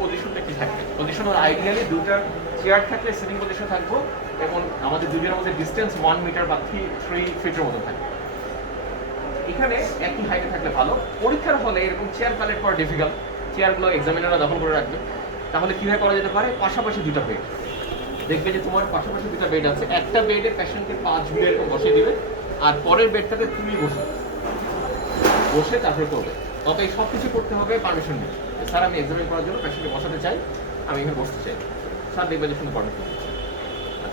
পজিশনটা কি থাকবে। পজিশন আইডিয়ালি দুইটা চেয়ার থাকলে সিটিং পজিশন থাকবো এবং আমাদের দুজনের মধ্যে ডিস্টেন্স 1 মিটার বা 3 ফিটের মতো থাকবে। এখানে একই হাইটে থাকলে ভালো। পরীক্ষার হলে এরকম চেয়ার কালেক্ট করা ডিফিকাল্ট, চেয়ারগুলো এক্সামিনাররা দখল করে রাখবে। তাহলে কীভাবে করা যেতে পারে, পাশাপাশি দুটো বেড দেখবে যে তোমার পাশাপাশি দুটো বেড আছে, একটা বেডে পেশেন্টকে 5 ঝুলে এরকম বসিয়ে দিবে আর পরের বেডটাতে তুমি বসে তারপরে করবে। তবে এই সব কিছু করতে হবে পারমিশন নিয়ে, স্যার আমি এক্সামিন করার জন্য পেশেন্টকে বসাতে চাই, আমি এখানে বসতে চাই, স্যার দেখবে যে শুনে পারমিশন।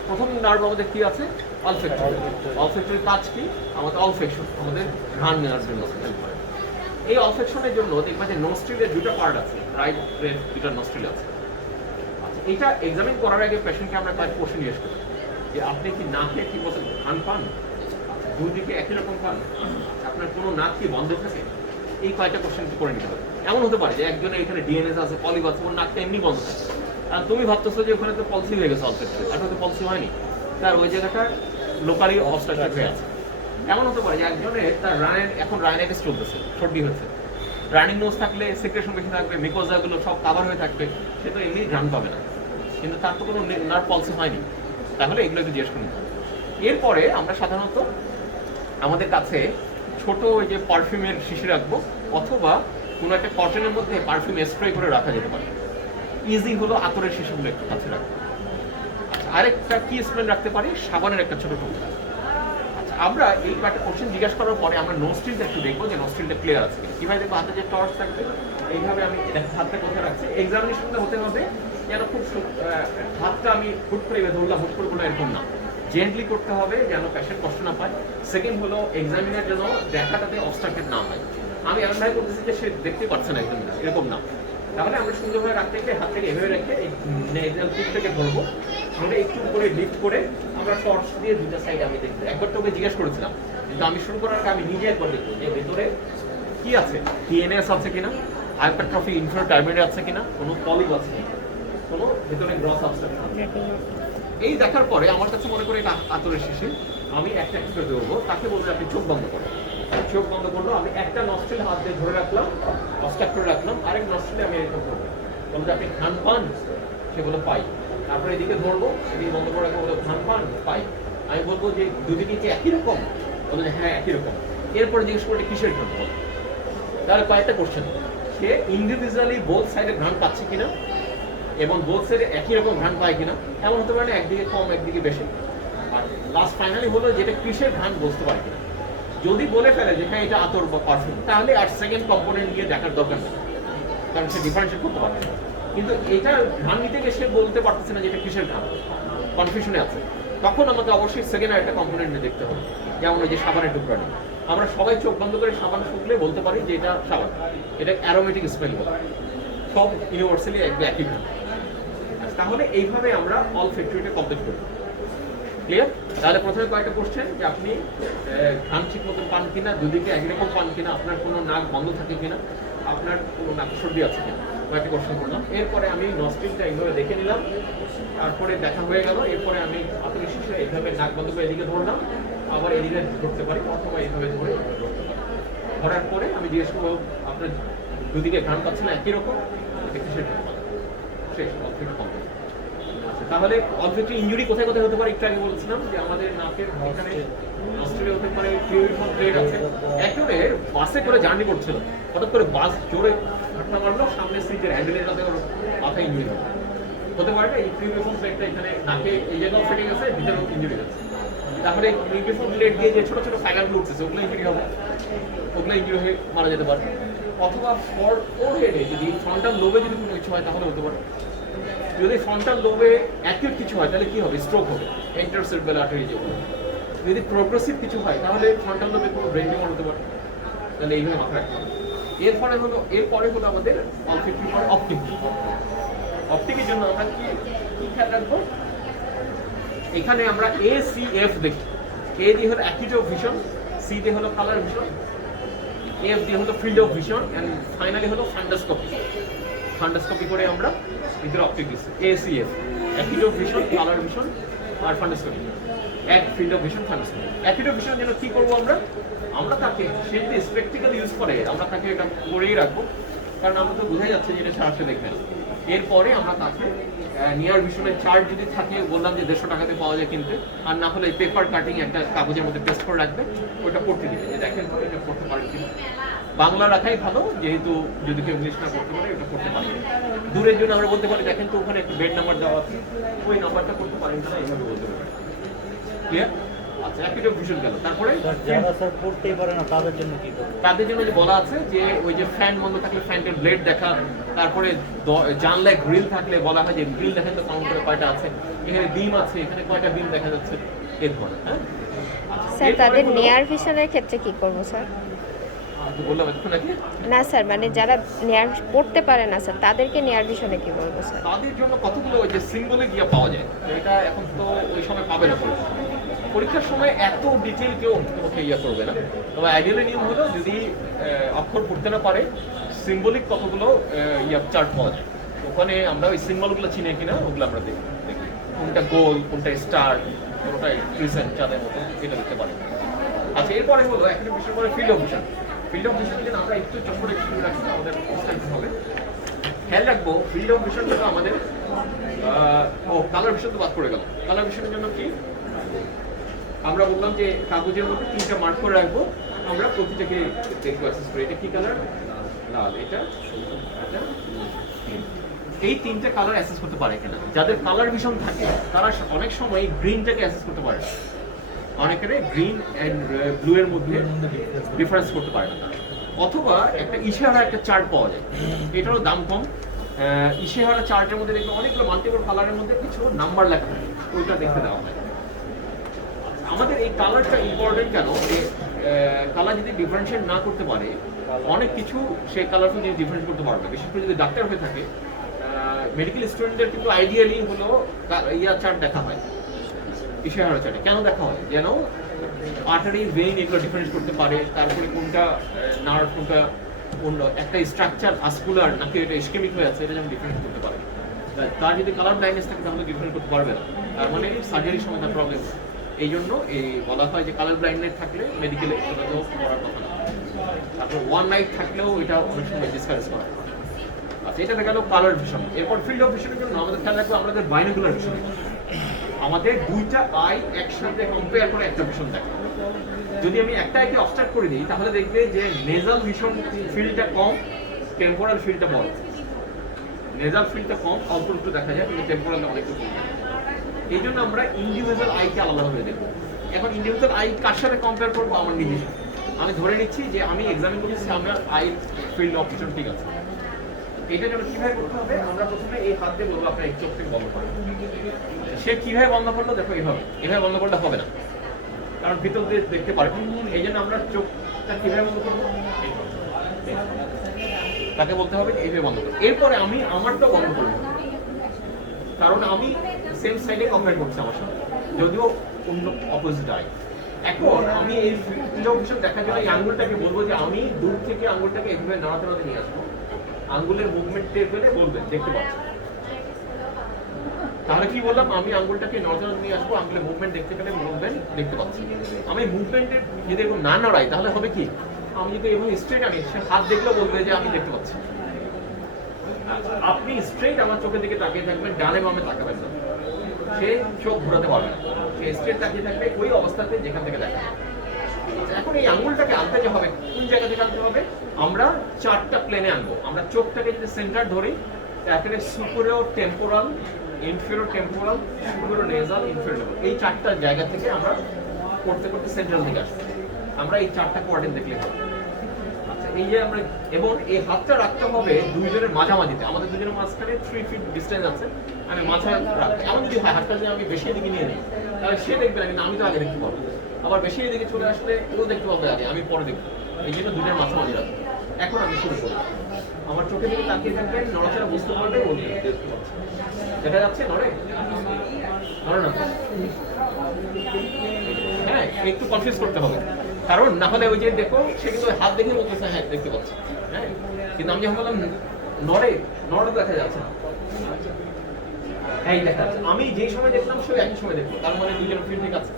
প্রথম নার্ভ আমাদের কি আছে, অলফ্যাক্টরি। অলফ্যাক্টরির কাজ কি, আমাদের অলফ্যাকশন, আমাদের ঘ্রাণ নেওয়ার জন্য হেল্প করে। এই অলফ্যাকশনের জন্য দেখবা যে নোস্ট্রিলের দুটো পার্ট আছে, রাইট লেফট দুটো নোস্ট্রিল আছে। আচ্ছা, এটা এক্সামিন করার আগে পেশেন্টকে আমরা কয়েক কোশ্চেন জিজ্ঞেস করি যে আপনি কি নাকে ঠিক মতো ঘ্রাণ পান, দুই দিকে একই রকম পান, আপনার কোনো নাক কি বন্ধ থাকে, এই কয়েকটা কোশ্চেন করে নিতে হবে। এমন হতে পারে যে একজনের এখানে ডিএনএস আছে, পলিপ আছে, ওর নাকটা এমনি বন্ধ থাকে, আর তুমি ভাবতেছো যে ওখানে তো পলসি হয়ে গেছে অলফ্যাক্টরি, আর হয়তো পলসি হয়নি, তার ওই জায়গাটা লোকালি অবস্ট্রাকটেড হয়ে আছে। এমন হতে পারে যে একজনের তার এখন রাইনাইটিস চলতেছে, সর্দি হচ্ছে, রানিং নোজ থাকলে সিক্রেশন বেশি থাকবে, মিকোজাগুলো সব কাভার হয়ে থাকবে, সে তো এমনি ঘ্রাণ পাবে না, কিন্তু তার তো কোনো নার্ভ পলসি হয়নি, তাহলে এগুলো একটু জিজ্ঞেস করতে হবে। এরপরে আমরা সাধারণত আমাদের কাছে ছোট ওই যে পারফিউমের শিশি রাখবো, অথবা কোনো একটা কটনের মধ্যে পারফিউম স্প্রে করে রাখা যেতে পারে। ইজি হলো আতরের শিশিগুলো একটু কাছে রাখবো। আচ্ছা, আরেকটা কি স্মেল রাখতে পারি, সাবানের একটা ছোট টুকরা। আচ্ছা, আমরা এই একটা কোশ্চেন জিজ্ঞাসা করার পরে আমরা নোস্ট্রিলটা একটু দেখবো যে নোস্ট্রিলটা ক্লিয়ার আছে কিনা। কিভাবে দেখবো, হাতে যে টর্চ থাকবে এইভাবে আমি হাতটা কোথায় রাখছি, এক্সামিনেশনটা হতে হবে যেন খুব হাতটা আমি হুট করে ধরলাম, হুট করে বলে এরকম না, জেন্টলি করতে হবে যেন পেশেন্ট কষ্ট না পায়। সেকেন্ড হলো এক্সামিনার যেন দেখাটাতে অবস্ট্রাক্টেড না হয়, আমি এমনভাবে করতেছি যে সে দেখতে পাচ্ছে না এক্সামিনার, এরকম না। তাহলে আমরা সুন্দরভাবে রাখতে গিয়ে হাত থেকে এভাবে রেখে টিপটাকে ধরবো, ধরে একটু করে লিফট করে আমরা টর্চ দিয়ে দুটো সাইডে আমি দেখবো। একবার তোকে জিজ্ঞেস করেছিলাম, কিন্তু আমি শুরু করার আগে আমি নিজে একবার দেখবো যে ভেতরে কি আছে, টিএনএস আছে কিনা, হাইপারট্রফি ইনফ্রাটার্মিনাল আছে কিনা, কোনো পলিপ আছে কিনা, কোনো ভেতরে গ্রস আছে। এই দেখার পরে আমার কাছে মনে করি এটা আতরের শিশি, আমি একটা একটা করে দেবো, তাকে বলবো আপনি চোখ বন্ধ করো। চোখ বন্ধ করলো, আমি একটা নস্ট্রিল হাত দিয়ে ধরে রাখলাম, অবস্ট্রাক্ট করে রাখলাম, আরেক নস্ট্রিলে আমি এরকম করবো, বলবো আপনি ঘ্রাণ পান, সে বলো পাই। তারপরে এদিকে ধরবো, এদিকে বন্ধ করে রাখবো, বলো ঘ্রাণ পান, পাই। আমি বলবো যে দুদিকে কি একই রকম, বলো যে হ্যাঁ একই রকম। এরপরে জিজ্ঞেস করলে কিসের ঘ্রাণ বলো, তাহলে কয়েকটা কোশ্চেন, সে ইন্ডিভিজুয়ালি বোথ সাইডে ঘ্রাণ পাচ্ছে কিনা এবং বোথ সাইডে একই রকম ঘ্রাণ পায় কিনা। এমন হতে পারে না একদিকে কম একদিকে বেশি। আর লাস্ট ফাইনালি হলো যেটা কিসের ঘ্রাণ বুঝতে পারে কিনা। যদি বলে ফেলে যে হ্যাঁ এটা আতর বা পারফিউম, তাহলে আর সেকেন্ড কম্পোনেন্ট নিয়ে দেখার দরকার নেই, কারণ সে ডিফারেন্সিয়েট করতে পারবে না। কিন্তু এটা ঘ্রাণ নিতে গিয়ে সে বলতে পারতেছে না যে এটা কিসের ঘ্রাণ, কনফিউশনে আছে, তখন আমাকে অবশ্যই সেকেন্ড একটা কম্পোনেন্ট নিয়ে দেখতে হবে। যেমন ওই যে সাবানের টুকরা নেই, আমরা সবাই চোখ বন্ধ করে সাবান শুকলে বলতে পারি যে এটা সাবান, এটা অ্যারোমেটিক স্মেল বলে, সব ইউনিভার্সালি একই ঘ্রাণ। তাহলে এইভাবে আমরা অলফ্যাক্টরিটা কমপ্লিট করি। ক্লিয়ার? তাহলে প্রথমে কয়েকটা কোশ্চেন যে আপনি ঘ্রাণ ঠিক মতো পান কিনা, দুদিকে একরকম পান কিনা, আপনার কোনো নাক বন্ধ থাকে কিনা, আপনার কোনো নাক সর্দি আছে কিনা, কয়েকটা কোশ্চেন করলাম। এরপরে আমি নস্ট্রিলটা এইভাবে দেখে নিলাম, তারপরে দেখা হয়ে গেল। এরপরে আমি আতরের শিশু এইভাবে নাক বন্ধ করে এদিকে ধরলাম, আবার এদিকে ধরতে পারি, অথবা এইভাবে ধরে ধরতে পারি। ধরার পরে আমি জিজ্ঞেস করবো আপনার দুদিকে ঘ্রাণ পাচ্ছেন না একই রকম, এটা কিসের ঘ্রাণ? শেষ, অলফ্যাক্টরি কমপ্লিট। তাহলে অলফ্যাক্টরি ইনজুরি কোথায় কোথায় হতে পারে একটু আগে বলছিলাম যে আমাদের নাকের এখানে নস্ট্রিলে হতে পারে, ফ্লুইড প্লেট আছে। একেবারে বাসে করে জার্নি করছিল, হঠাৎ করে বাস জোরে ধাক্কা মারলো, সামনে সিটের হ্যান্ডেলের সাথে মাথায় ইনজুরি হতে পারে না। এই ফ্লুইড প্লেটটা এখানে নাকে এই জায়গাও ফেটে গেছে, ভিতরেও ইনজুরি হচ্ছে। তারপরে ফ্লুইড প্লেট দিয়ে যে ছোট ছোট ফাইবারগুলো উঠতেছে ওগুলো ইনজুরি হবে, ওগুলো ইনজুরি হয়ে মারা যেতে পারে। অথবা ফরহেডে যদি ফ্রন্টাল লোবে যদি কোনো কিছু হয় তাহলে হতে পারে। যদি ফ্রন্টাল লোবে অ্যাকিউট কিছু হয় তাহলে কি হবে, স্ট্রোক হবে, ইন্টারসেরেব্রাল আর্টারি যেগুলো। যদি প্রোগ্রেসিভ কিছু হয় তাহলে ফ্রন্টাল লোবে কোনো ব্রেন টিউমার হতে পারে। তাহলে এইভাবে মাথায় রাখতে হবে। এরপরে হলো আমাদের অলফ্যাক্টরি পরে অপটিক। অপটিকের জন্য আমরা কি খেয়াল রাখবো, এখানে আমরা ACF দেখি। A দিয়ে হলো অ্যাকিউট অফ ভিশন, C দিয়ে হলো কালার ভিশন, F দিয়ে হলো field of vision, and finally হলো ফান্ডাস্কোপি। ফান্ডাস্কোপি করে আমরা ভিতরে অপটিক দিচ্ছি। ACF acute of vision, colour vision আর ফান্ডাস্কোপি। এক field of vision, fundoscopy. Acute of vision যেন কি করবো আমরা তাকে সে যদি স্পেকটিক্যাল ইউজ করে আমরা তাকে এটা করেই রাখবো, কারণ আমরা তো বোঝাই যাচ্ছে যে এটা সারাসরি দেখবে না। এরপরে আমরা তাকে নিয়ার ভিশনের চার্ট যদি থাকে বললাম যে 150 টাকাতে পাওয়া যায় কিনতে, আর না হলে পেপার কাটিং একটা কাগজের মধ্যে পেস্ট করে রাখবে, ওইটা পড়তে দিবে যে দেখেন তো এটা পড়তে পারেন কিনা। বাংলা রাখাই ভালো, যেহেতু যদি কেউ ইংলিশ না পড়তে পারে এটা পড়তে পারে। দূরের জন্য আমরা বলতে পারি দেখেন তো ওখানে একটা বেড নাম্বার দেওয়া আছে, ওই নাম্বারটা করতে পারেন কিনা, এইভাবে বলতে পারি। ক্লিয়ার? আচ্ছা, অ্যাকুরেট ভিশন গেল। তারপরে যারা স্যার পড়তেই পারে না তাদের জন্য কি করব? তাদের জন্য যে বলা আছে যে ওই যে ফ্যান বন্ধ থাকলে ফ্যানের ব্লেড দেখা, তারপরে জানলায় গ্রিল থাকলে বলা হয় যে গ্রিল দেখেন তো কাউন্ট করে কয়টা আছে, এখানে বিম আছে, এখানে কয়টা বিম দেখা যাচ্ছে, এর ধরে। হ্যাঁ স্যার তাদের নিয়ার ভিশনের ক্ষেত্রে কি করব স্যার? বললাম একটু নাকি না স্যার, মানে যারা নিয়ার পড়তে পারে না স্যার তাদেরকে নিয়ার ভিশনে কি বলবো স্যার? তাদের জন্য কতগুলো ওই যে সিম্বলে গিয়ে পাওয়া যায়, এটা এখন তো ওই সময় পাবে না। পরীক্ষার সময় এত ডিটেল কেউ তোমাকে ইয়ে করবে না, তবে আইডিয়ালি নিয়ম হলো যদি অক্ষর পড়তে না পারে সিম্বলিক কতগুলো চার্ট পাওয়া যায়, ওখানে আমরা ওই সিম্বলগুলো চিনে কিনা ওগুলো আমরা দেখি কোনটা গোল, কোনটা স্টার, কোনটা ক্রিসেন্ট চাঁদের মতো, এটা দেখতে পারি। আচ্ছা, এরপরে হলো একটা বিষয় পরে field of vision. Field of vision যদি আমরা একটু চোখ করে একটু রাখি আমাদের হবে, খেয়াল রাখবো ফিল্ড অফ ভিশন জন্য আমাদের কালার ভিশন তো বাদ পড়ে গেল। কালার ভিশনের জন্য কি আমরা বললাম যে কাগজের মধ্যে 3টা মার্ক করে রাখবো, আমরা প্রতিটাকে দেখবো অ্যাসেস করে এটা কি কালার, লাল, এটা এই 3টে কালার অ্যাসেস করতে পারে কিনা। যাদের কালার ভিশন থাকে তারা অনেক সময় গ্রিনটাকে অ্যাসেস করতে পারে, অনেকের গ্রিন এন্ড ব্লু এর মধ্যে ডিফারেন্স করতে পারে না। অথবা একটা ইশারা একটা চার্ট পাওয়া যায়, এটারও দাম কম। ইশারা চার্টের মধ্যে দেখবে অনেকগুলো মাল্টিপল কালারের মধ্যে কিছু নাম্বার লেখা হয়, ওইটা দেখতে দেওয়া হয়। আমাদের এই কালারটা ইম্পর্টেন্ট কেন, কালার যদি ডিফারেন্সিয়েট না করতে পারে অনেক কিছু সেই কালারটা যদি ডিফারেন্স করতে পারবে, বিশেষ করে যদি ডাক্তার হয়ে থাকে। মেডিকেল স্টুডেন্টদের কিন্তু আইডিয়ালি হলো চার্ট দেখা হয়, ইশারা চার্টে কেন দেখা হয়, যেন আর্টারি ভেইন এগুলো ডিফারেন্স করতে পারে, তারপরে কোনটা নার্ভ, কোনটা অন্য একটা স্ট্রাকচার ভাস্কুলার নাকি এটা ইসকেমিক হয়ে আছে, এটা যেন ডিফারেন্স করতে পারে। তার যদি কালার ব্লাইন্ডনেস থাকে তাহলে ডিফারেন্স করতে পারবে না, তার মানে সার্জারির সময় তার প্রবলেম। এই জন্য এই বলা হয় যে কালার ব্লাইন্ডনেস থাকলে মেডিকেলে এটা তো করার কথা না। তারপর ওয়ান নাইট থাকলেও এটা অনেক সময় ডিসকারেজ করা হয়। আচ্ছা, এটা দেখা গেল কালার ভিশন। এরপর ফিল্ড অফ ভিশনের জন্য আমাদের খেয়াল রাখবো আমাদের বাইনোকুলার ভিশন। আমাদের দুইটা আই একসাথে কম্পেয়ার করে একটা ভিশন দেখে। যদি আমি একটা আইকে অবস্ট্রাক্ট করে দিই তাহলে দেখবে যে নেজাল ভিশন ফিল্ডটা কম, টেম্পোরাল ফিল্ডটা বড়। নেজাল ফিল্ডটা কম, অল্প একটু দেখা যায়, কিন্তু টেম্পোরাল অনেক বেশি। এই জন্য আমরা ইন্ডিভিজুয়াল আইকে আলাদাভাবে দেখবো। এখন ইন্ডিভিজুয়াল আই কার সাথে কম্পেয়ার করবো, আমার নিজের। আমি ধরে নিচ্ছি যে আমি এক্সামিন করছি আমার আই ফিল্ড অফ ভিশন ঠিক আছে। এটা জন্য কিভাবে করতে হবে, আমরা প্রথমে এই হাত দিয়ে বলবো আপনার এই চোখটাকে বন্ধ করুন। সে কিভাবে বন্ধ করলো দেখো, এভাবে বন্ধ করলে হবে না, কারণ ভিতর দিয়ে দেখতে পারবে। এই জন্য আমরা চোখটা কিভাবে বন্ধ করবো, তাকে বলতে হবে এইভাবে বন্ধ করবো। এরপরে আমি আমারটা বন্ধ করবো, কারণ আমি সেম সাইডে কম্পেয়ার করছি আমার সাথে, যদিও অন্য অপোজিট আই। এখন আমি এই ফিল্ড অফ ভিশন দেখার জন্য এই আঙ্গুলটাকে বলবো যে আমি দূর থেকে আঙ্গুলটাকে এইভাবে নাড়াতে নাড়াতে নিয়ে আসবো, আঙ্গুলের মুভমেন্ট টের পেলে বলবেন দেখতে পাচ্ছি। তাহলে কি বললাম, আমি আঙ্গুলটাকে নজর নিয়ে আসবো, আঙ্গুলের মুভমেন্ট দেখতে পেলে বলবেন দেখতে পাচ্ছি। আমি মুভমেন্টে যদি এরকম না নড়াই তাহলে হবে কি, আমি যদি এবং স্ট্রেট আনি সে হাত দেখলেও বলবে যে আমি দেখতে পাচ্ছি। আপনি স্ট্রেট আমার চোখের দিকে তাকিয়ে থাকবেন, ডানে বামে তাকাবেন না, সে চোখ ঘোরাতে পারবে না, সে স্ট্রেট তাকিয়ে থাকবে ওই অবস্থাতে যেখান থেকে দেখা। এখন এই আঙ্গুলটাকে আনতে যে হবে, কোন জায়গা থেকে আনতে হবে, আমরা 4টা প্লেনে আনবো। আমরা চোখটাকে যদি সেন্টার ধরি, তারপরে superior temporal, inferior temporal, superior nasal, inferior, এই 4টা জায়গা থেকে আমরা করতে করতে সেন্ট্রাল দিকে আসবো। আমরা এই 4টা কোয়ার্ডিনেট দেখলে হবে। আচ্ছা, এই যে আমরা, এবং এই হাতটা রাখতে হবে দুইজনের মাঝামাঝিতে, আমাদের দুজনের মাঝখানে 3 ফিট ডিস্টেন্স আছে, আমি মাঝায় রাখবো। এমন যদি হয় হাতটা যদি আমি বেশি দিকে নিয়ে নিই তাহলে সে দেখবে না, কিন্তু আমি তো আগে দেখতে পাবো। আবার বেশি দিকে চলে আসলে ও দেখতে পাবে আগে, আমি পরে দেখবো। এই জন্য দুজনের মাঝামাঝি রাখবো। এখন আমি শুরু করবো, আমার চোখের দিকে তাকিয়ে থাকবেন, নড়াচড়া বুঝতে পারবে, বলবে দেখতে পাচ্ছি। দেখা যাচ্ছে নড়ে নড়ে না, হ্যাঁ একটু কনফিউজ করতে হবে, কারণ না হলে ওই যে দেখো সে কিন্তু হাত দেখে বলতেছে হ্যাঁ দেখতে পাচ্ছি, হ্যাঁ, কিন্তু আমি যখন বললাম নড়ে নড়ে দেখা যাচ্ছে না, হ্যাঁ দেখা যাচ্ছে। আমি যেই সময় দেখলাম সে একই সময় দেখবো, তার মানে দুজনের ফিল্ড ঠিক আছে।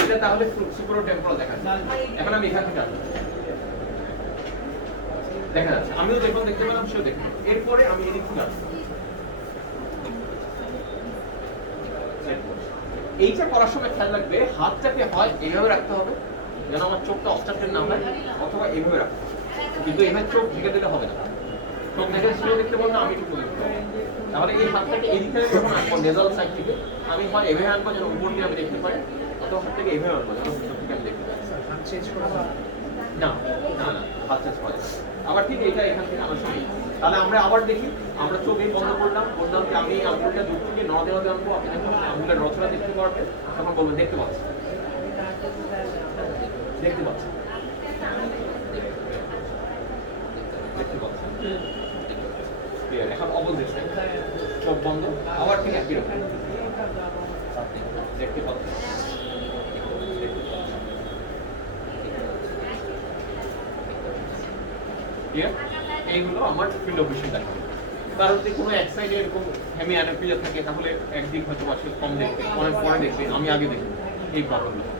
এটা তাহলে সুপিরিয়র টেম্পোরাল দেখা যায়। এখন আমি এখান থেকে আসবো, দেখা যাচ্ছে, আমিও যখন দেখতে পেলাম সেও দেখতে পেলাম। এরপরে আমি এদিক থেকে আসবো, এইটা করার সময় খেয়াল রাখবে হাতটাকে হয় এইভাবে রাখতে হবে যেন আমার চোখটা অবস্ট্রাক্টেড না হয়, অথবা এইভাবে রাখতে হবে, কিন্তু এইভাবে চোখ ঢেকে দিলে হবে না। চোখ ঢেকে সেও দেখতে পারবো না, আমি একটু দেখতে পাবো। তাহলে এই হাতটাকে এই দিক থেকে যখন আনবো নেজাল সাইড থেকে, আমি হয় এভাবে আনবো যেন উপর দিয়ে আমি দেখতে পাই, অথবা হাত থেকে এইভাবে আনবো যেন ভিতর থেকে আমি দেখতে পাই। না না না, হাত চেঞ্জ করা যাবে না। আবার ঠিক এটা এখান থেকে আনার সময়, তাহলে আমরা আবার দেখি, আমরা চোখ এই বন্ধ করলাম, বললাম যে আমি আঙুলটা দূর থেকে নড়াতে নড়াতে আনবো, আপনি যখন আঙুলের রচনা দেখতে পারবেন তখন বলবেন দেখতে পাচ্ছি, দেখতে পাচ্ছি, দেখতে পাচ্ছি। Clear? এখন অপোজিট সাইড, চোখ বন্ধ, আবার ঠিক একই রকম দেখতে পাচ্ছি। Clear? এইগুলো আমার ফিল্ড অফ ভিশন দেখাবে। কারণ যদি কোনো এক সাইডে এরকম হেমি অ্যানোপিয়া থাকে তাহলে একদিক হয়তো বা সে কম দেখবে, অনেক পরে দেখবে, আমি আগে দেখবো, এই প্রবলেমগুলো।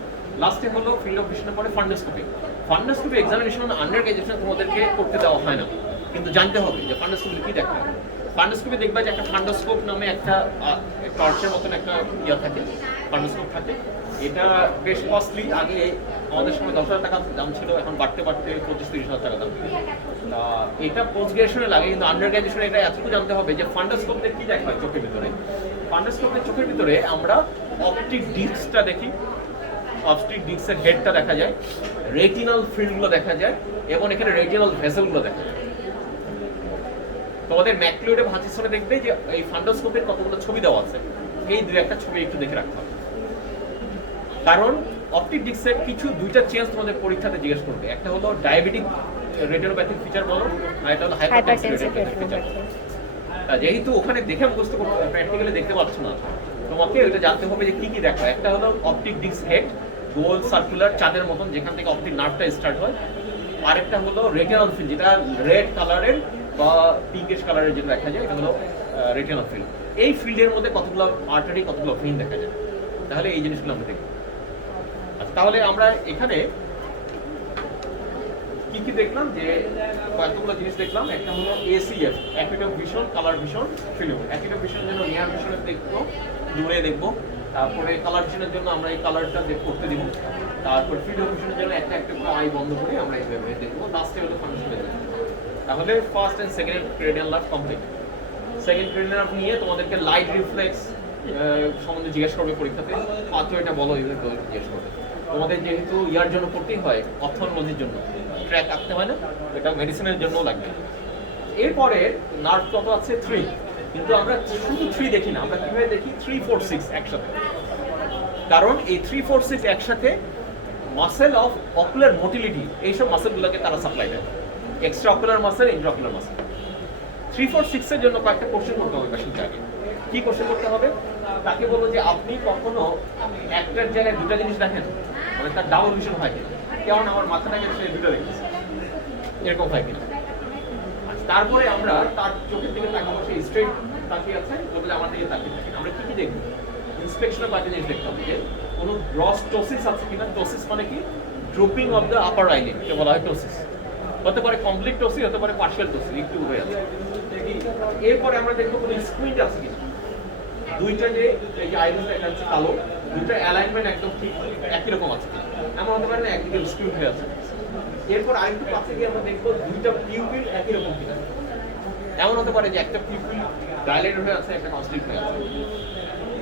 লাস্টে হলো ফিল্ড অফ ভিশনের পরে ফান্ডোস্কোপি। ফান্ডোস্কোপি এক্সামিনেশন আন্ডার গ্রাজুয়েশন তোমাদেরকে করতে দেওয়া হয় না, কিন্তু জানতে হবে যে ফান্ডোস্কোপি কি দেখা হয়। ফান্ডোস্কোপি দেখবা যে একটা ফান্ডোস্কোপ নামে একটা টর্চের মতন একটা ইয়ে থাকে, ফান্ডোস্কোপ থাকে। এটা বেশ কস্টলি, আগে আমাদের সময় 10,000 টাকা দাম ছিল, এখন বাড়তে বাড়তে 25-30,000 টাকা দাম। এটা পোস্ট গ্রাজুয়েশনে লাগে, কিন্তু আন্ডার গ্রাজুয়েশনে এটা এতটুকু জানতে হবে যে ফান্ডোস্কোপে কি দেখা হয় চোখের ভিতরে। ফান্ডোস্কোপের চোখের ভিতরে আমরা অপটিক ডিস্কটা দেখি, অপটিক ডিস্কের হেডটা দেখা যায়, রেটিনাল ফিল্ডগুলো দেখা যায়, এবং এখানে রেটিনাল ভেসেলগুলো দেখা যায়। তোমাদের ম্যাকলিওডে ভাঁচিসনে দেখবে যে এই ফান্ডোস্কোপের কতগুলো ছবি দেওয়া আছে, এই দুই একটা ছবি একটু দেখে রাখতে হবে। কারণ অপটিক ডিস্কের কিছু দুইটা চেঞ্জ তোমাদের পরীক্ষাতে জিজ্ঞেস করবে, একটা হলো ডায়াবেটিক রেটিনোপ্যাথিক ফিচার বলো, আর এটা হলো হাইপারটেনসিভ রেটিনোপ্যাথিক ফিচার। যেহেতু ওখানে দেখে মুখস্থ করতে প্র্যাকটিক্যালি দেখতে পাচ্ছ না, তোমাকে ওইটা জানতে হবে যে কি কি দেখা। একটা হলো অপটিক ডিস্ক হেড, গোল সার্কুলার চাঁদের মতন যেখান থেকে অপটিক নার্ভটা স্টার্ট হয়। আরেকটা হলো রেটিনাল ফিল্ড, যেটা রেড কালারের বা পিঙ্কিশ কালারের যেটা দেখা যায়, এটা হলো রেটিনাল ফিল্ড। এই ফিল্ডের মধ্যে কতগুলো আর্টারি, কতগুলো ভেইন দেখা যায়, তাহলে এই জিনিসগুলো আমরা দেখব। আচ্ছা, তাহলে আমরা এখানে কি কি দেখলাম, যে কতগুলো জিনিস দেখলাম। একটা হলো ACF, acute vision, colour vision, field. Acute ভিশনের জন্য নিয়ার ভিশনের দেখবো, দূরে দেখবো। তারপরে কালার ভিশনের জন্য আমরা এই কালারটা করতে দিব। তারপর ফিল্ড ভিশনের জন্য একটা একটা করে আই বন্ধ করে আমরা এইভাবে দেখবো। লাস্টে হলো ফাংশন। তাহলে first and second cranial nerve complete. Second cranial nerve নিয়ে তোমাদেরকে লাইট রিফ্লেক্স সম্বন্ধে জিজ্ঞেস করবে পরীক্ষাতে, পাত্র এটা বলো, এইভাবে জিজ্ঞেস করবে। তোমাদের যেহেতু ইয়ার জন্য পড়তেই হয়, অপথলমোলজির জন্য ট্র্যাক আঁকতে হয় না, এটা মেডিসিনের জন্যও লাগবে। এরপরে নার্ভ কত আছে 3, কিন্তু আমরা শুধু 3 দেখি না, আমরা কিভাবে দেখি 3, 4, 6 একসাথে। কারণ এই 3, 4, 6 একসাথে মাসেল অফ অকুলার মোটিলিটি, এইসব মাসেলগুলোকে তারা সাপ্লাই দেয়। Extra ocular muscle, Intra ocular muscle. 3, 4, 6 এর জন্য কয়েকটা কোশ্চেন করতে হবে পেশেন্টকে আগে। কি কোশ্চেন করতে হবে? তাকে বলবো যে আপনি কখনো একটার জায়গায় দুটা জিনিস দেখেন, মানে তার ডাবল ভিশন হয় কিনা, কেমন আমার মাথাটাকে সে দুটো দেখতেছে, এরকম হয় কিনা। তারপরে আমরা তার চোখের দিকে তাকাবো, সে স্ট্রেট তাকিয়ে আছে, বলে আমার দিকে তাকিয়ে থাকি। আমরা কি কি দেখবো? ইন্সপেকশনে বাকি জিনিস দেখতে হবে যে কোনো গ্রস টোসিস আছে কিনা। টোসিস মানে কি? Drooping of the upper eyelid, কে বলা হয় টোসিস। হতে পারে কমপ্লিট টোসিস, হতে পারে পার্শিয়াল টোসিস, একটু হয়ে আছে। এরপরে আমরা দেখবো কোনো স্কুইন্ট আছে কিনা। দুইটা যে এই যে আইরিসটা এটা হচ্ছে কালো, দুইটা অ্যালাইনমেন্ট একদম ঠিক একই রকম আছে, এমন হতে পারে না একদিকে স্কুইন্ট হয়ে আছে। এরপর আরেকটু কাছে গিয়ে আমরা দেখবো দুইটা পিউপিল একই রকম কিনা। এমন হতে পারে যে একটা পিউপিল ডাইলেটেড হয়ে আছে, একটা কনস্ট্রিক্ট হয়ে আছে।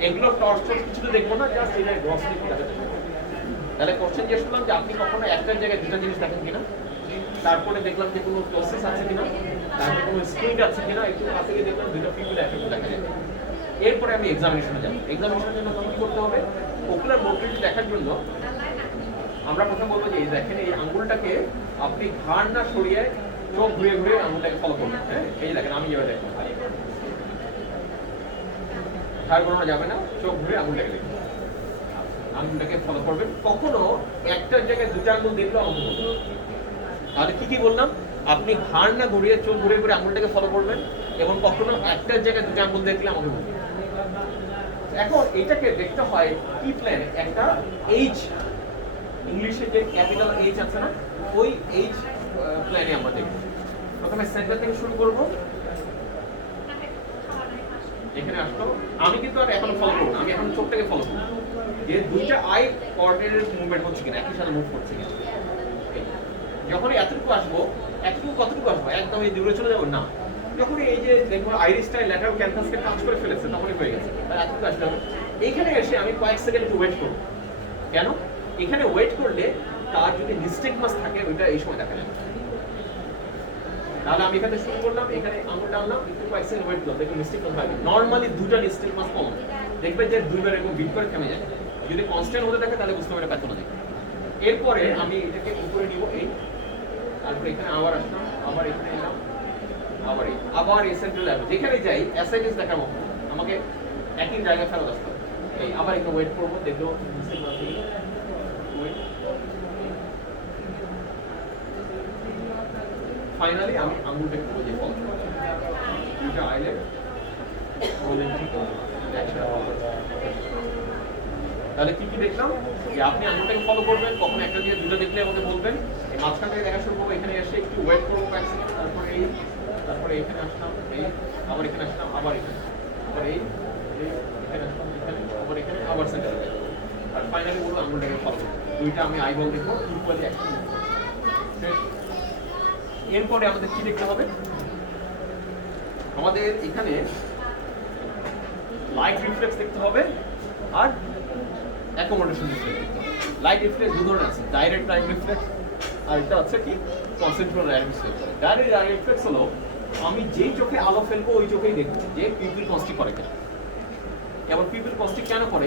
এগুলো টর্চ কিছু তো দেখবো না, জাস্ট এটা গ্রস দেখি। তাহলে কোশ্চেন জিজ্ঞেস করলাম যে আপনি কখনো একটার জায়গায় দুটা জিনিস দেখেন কিনা। তারপরে দেখলাম যে কোনো টোসিস আছে কিনা, তারপরে কোনো স্কুইন্ট আছে কিনা, একটু কাছে গিয়ে দেখলাম দুইটা পিউপিল একই দেখা যায়। এরপরে আমি এক্সামিনেশনে যাব। এক্সামিনেশনের জন্য কি করতে হবে? ওকুলার মোটিলিটি দেখার জন্য আমরা প্রথম বলবো যে দেখেন এই আঙ্গুলটাকে আপনি ঘাড় না সরিয়ে চোখ ঘুরে ঘুরে আঙ্গুলটাকে ফলো করবেন। হ্যাঁ, এই দেখেন আমি যেভাবে দেখবো, ঘাড় ঘোরানো যাবে না, চোখ ঘুরে আঙ্গুলটাকে দেখবেন, আঙ্গুলটাকে ফলো করবেন। কখনো একটার জায়গায় দুটা আঙ্গুল দেখলেও আমাকে বলবেন। তাহলে কি কি বললাম? আপনি ঘাড় না ঘুরিয়ে চোখ ঘুরে ঘুরে আঙ্গুলটাকে ফলো করবেন, এবং কখনো একটার জায়গায় দুটা আঙ্গুল দেখলে আমাকে বলবেন। এখন এটাকে দেখতে হয় কি প্ল্যানে, একটা এইচ, ইংলিশে যে ক্যাপিটাল এইচ আছে না, ওই এইচ প্ল্যানে আমরা দেখব। প্রথমে সেন্টার থেকে শুরু করব, এখানে আসলো। আমি কিন্তু আর এখনো ফলো করবো না, আমি এখন চোখটাকে ফলো করবো যে দুইটা আই কোঅর্ডিনেটের মুভমেন্ট হচ্ছে কিনা, একই সাথে মুভ করছে কিনা। Okay, যখনই এতটুকু আসবো, এতটুকু কতটুকু আসবো, একদম এই দূরে চলে যাবো না। যখন এই যে দেখবো আইরিসটা ল্যাটারাল ক্যানভাসকে টাচ করে ফেলেছে, তখনই হয়ে গেছে। আর এতটুকু আসলে হবে। এইখানে এসে আমি কয়েক সেকেন্ড একটু ওয়েট করবো। কেন? এখানে ওয়েট করলে তার যদি নিস্টেগমাস থাকে ওইটা এই সময় দেখা যাবে। তাহলে আমি এখানে শুরু করলাম, এখানে আঙুল টানলাম, একটু কয়েক সেকেন্ড ওয়েট করলাম, দেখুন নিস্টেগমাস হবে। নরমালি দুটো নিস্টেগমাস কমন, দেখবে যে দুইবার এরকম বিট করে থেমে যায়। যদি কনস্ট্যান্ট হতে থাকে তাহলে বুঝতে হবে এটা প্যাথোলজি। এরপরে আমি এটাকে উপরে নিব, এই তারপরে এখানে আবার আসলাম, আবার এখানে এলাম, আবার এই সেন্ট্রাল ল্যাব যেখানে যাই অ্যাসাইনমেন্ট দেখার মতো আমাকে একই জায়গায় ফেরত আসতে হবে। এই আবার একটু ওয়েট করবো, দেখবো ওয়েট। ফাইনালি আমি আঙুলটা একটু বুঝে ফলো করবো, দুটো আইলেট বললেন ঠিক তাহলে কি কি দেখলাম যে আপনি আঙুলটাকে ফলো করবেন, কখনো একটা দিয়ে দুটো দেখলে আমাকে বলবেন। এই মাঝখান থেকে দেখা শুরু করবো, এখানে এসে একটু ওয়েট করবো কয়েক সেকেন্ড, তারপরে এখানে আসলাম, এই আবার এখানে আসলাম, আবার এখানে, আবার এই এখানে আসলাম, এখানে আবার এখানে, আবার সেন্টারে যাবো। আর ফাইনালি বলবো আঙুলটাকে ফলো করবো। দুইটা আমি আইবল দেখবো ইকুয়ালি অ্যাকশন। এরপরে আমাদের কি দেখতে হবে, আমাদের এখানে লাইট রিফ্লেক্স দেখতে হবে আর অ্যাকোমোডেশন দেখতে হবে। লাইট রিফ্লেক্স দু ধরনের আছে, ডাইরেক্ট লাইট রিফ্লেক্স আর এটা হচ্ছে কি concentrate light reflex. Direct light reflex হলো আমি যেই চোখে আলো ফেলবো ওই চোখেই দেখবো যে পিউপিল কনস্ট্রিক্ট করে কিনা। এবার পিউপিল কনস্ট্রিক্ট কেন করে,